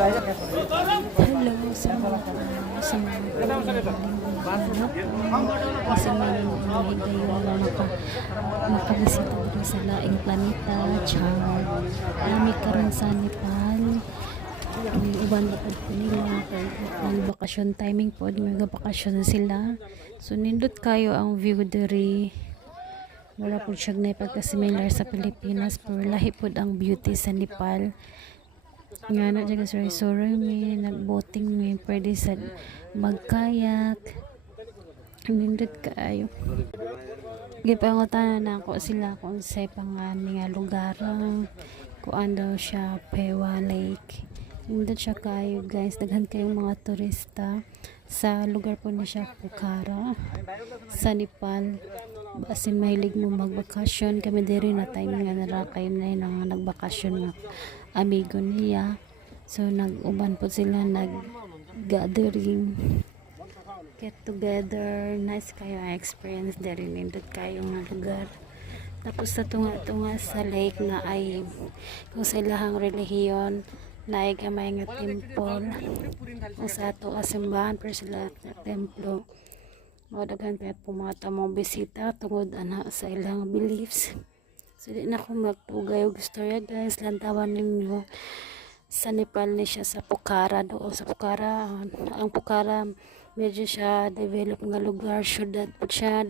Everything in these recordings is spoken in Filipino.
Hello sa mga sa mga kasi may higayon na makabisita dito sa laing planeta char lami karon sa Nepal ang uban na po nila ang bakasyon timing po may bakasyon sila so nindot kayo ang view diri wala po siya na pagka-similar sa Pilipinas pero lahi po ang beauty sa Nepal nga na dyan sa resort may nagboating may pwede sa magkayak nindot kaayo gipangutan na ako sila kung sa pangan nga lugar kuan daw siya Pewa Lake nindot siya kayo guys daghan kayong mga turista sa lugar po na siya Pokhara sa Nepal basin mahilig mo magbakasyon kami diri na time nga narakay na yun nagbakasyon nga amigo niya so nag-uban po sila nag-gathering get together nice kayo ang experience diri nindot kayo nga lugar tapos sa tunga-tunga sa lake nga ay kung sa ilahang relihiyon na ay gamay nga temple kung sa ato asimbahan pero sila templo madaghan kaya pumata mo bisita tungod ana sa ilang beliefs so di na ko magtugay og istorya guys lantawan ninyo sa Nepal ni siya sa Pokhara doon sa Pokhara ang Pokhara medyo siya develop nga lugar syudad po siya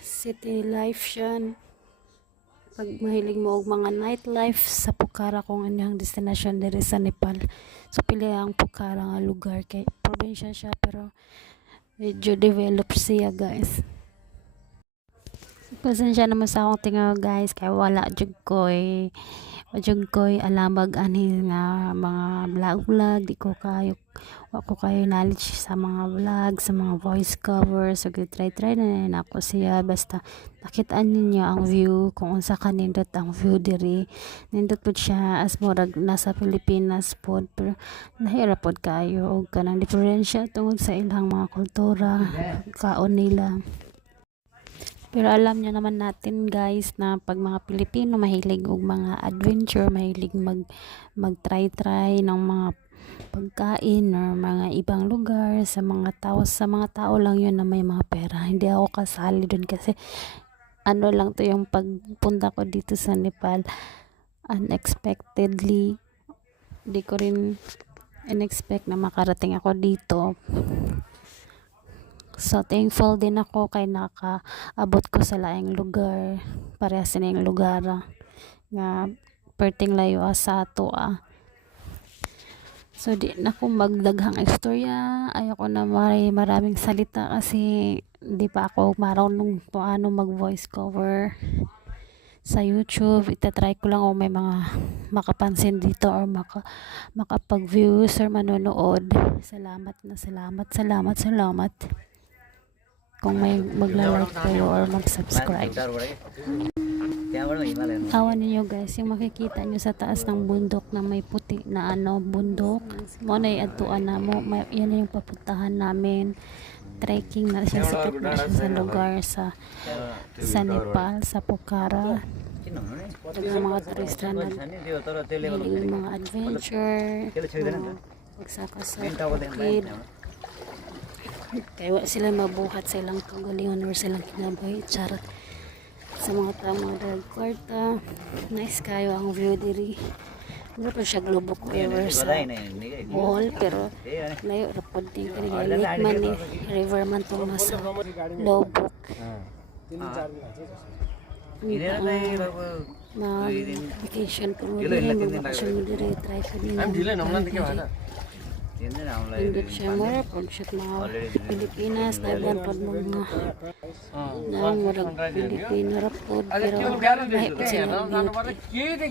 city life siya pag mahilig mo og mga nightlife sa Pokhara kung anyang destination diri sa Nepal so pili ang Pokhara nga lugar kay probinsya siya pero medyo develop siya guys pasensya naman sa akong tingaw guys kay wala jud ko'y alamag ani nga mga vlog di ko kayo wa ko kayo knowledge sa mga vlog sa mga voice cover so try na ako siya basta nakitaan ninyo ang view kung unsa ka nindot ang view diri nindot pud siya as murag nasa Pilipinas pod pero nahirap pod kayo og kanang diferensya tungod sa ilang mga kultura kaon nila. Pero alam nyo naman natin guys na pag mga Pilipino mahilig og mga adventure, mahilig mag-try ng mga pagkain or mga ibang lugar sa mga tao lang yun na may mga pera. Hindi ako kasali dun kasi ano lang to yung pagpunta ko dito sa Nepal unexpectedly. Di ko rin in-expect na makarating ako dito. So thankful din ako kay nakaabot ko sa laing lugar parehas na yung lugar nga perting layo sa ato so di na ko magdaghang istorya ayoko na maraming salita kasi di pa ako marunong paano mag voice cover sa YouTube. Itatry ko lang kung may mga makapansin dito or makapag views or manonood. Salamat kung may magla-like kayo or mag-subscribe. Awan ninyo guys, yung makikita nyo sa taas ng bundok na may puti na bundok. Mo na iadtuan na mo, yan yung papuntahan namin. Trekking na siya, sikat na siya sa lugar sa Nepal, sa Pokhara. Yung mga turista na yung mga adventure, pagsaka sa bukid. Kaya sila mabuhat sa ilang kagalingon or silang kinabuhi charot sa mga tama dag kwarta nice kayo ang view diri wala pa siya globok river sa wall pero layo rapod din kanina lake man ni river man to sa lobok na vacation po mo diri magbakasyon mo diri try ka din hindi siya mura po siya mga Pilipinas dahil po mga na murag Pilipino rapod pero dahil po sila beauty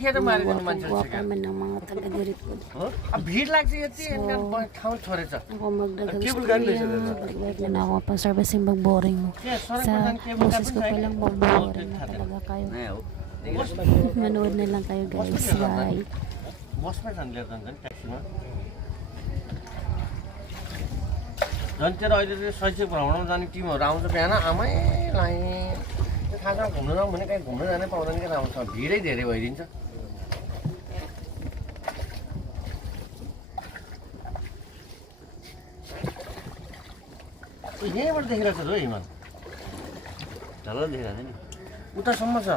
guwapa man ng mga taga diri po so ako magdagang istorya balik na ako pang servicing mag-boring mo sa boses ko palang mag-boring na talaga kayo manood na lang kayo guys bye. झन् तेरो अहिले शैक्षिक भ्रमणमा जाने टिमहरू आउँछ बिहान आमैलाई थाहा छ घुम्नु जाउँ भने कहीँ घुम्न जानै पाउँदैन कि आउँछ भिडै धेरै भइदिन्छ यहीँबाट देखिरहेको छ त हिमाल ढल्ल देखिरहेको छ नि उतासम्म छ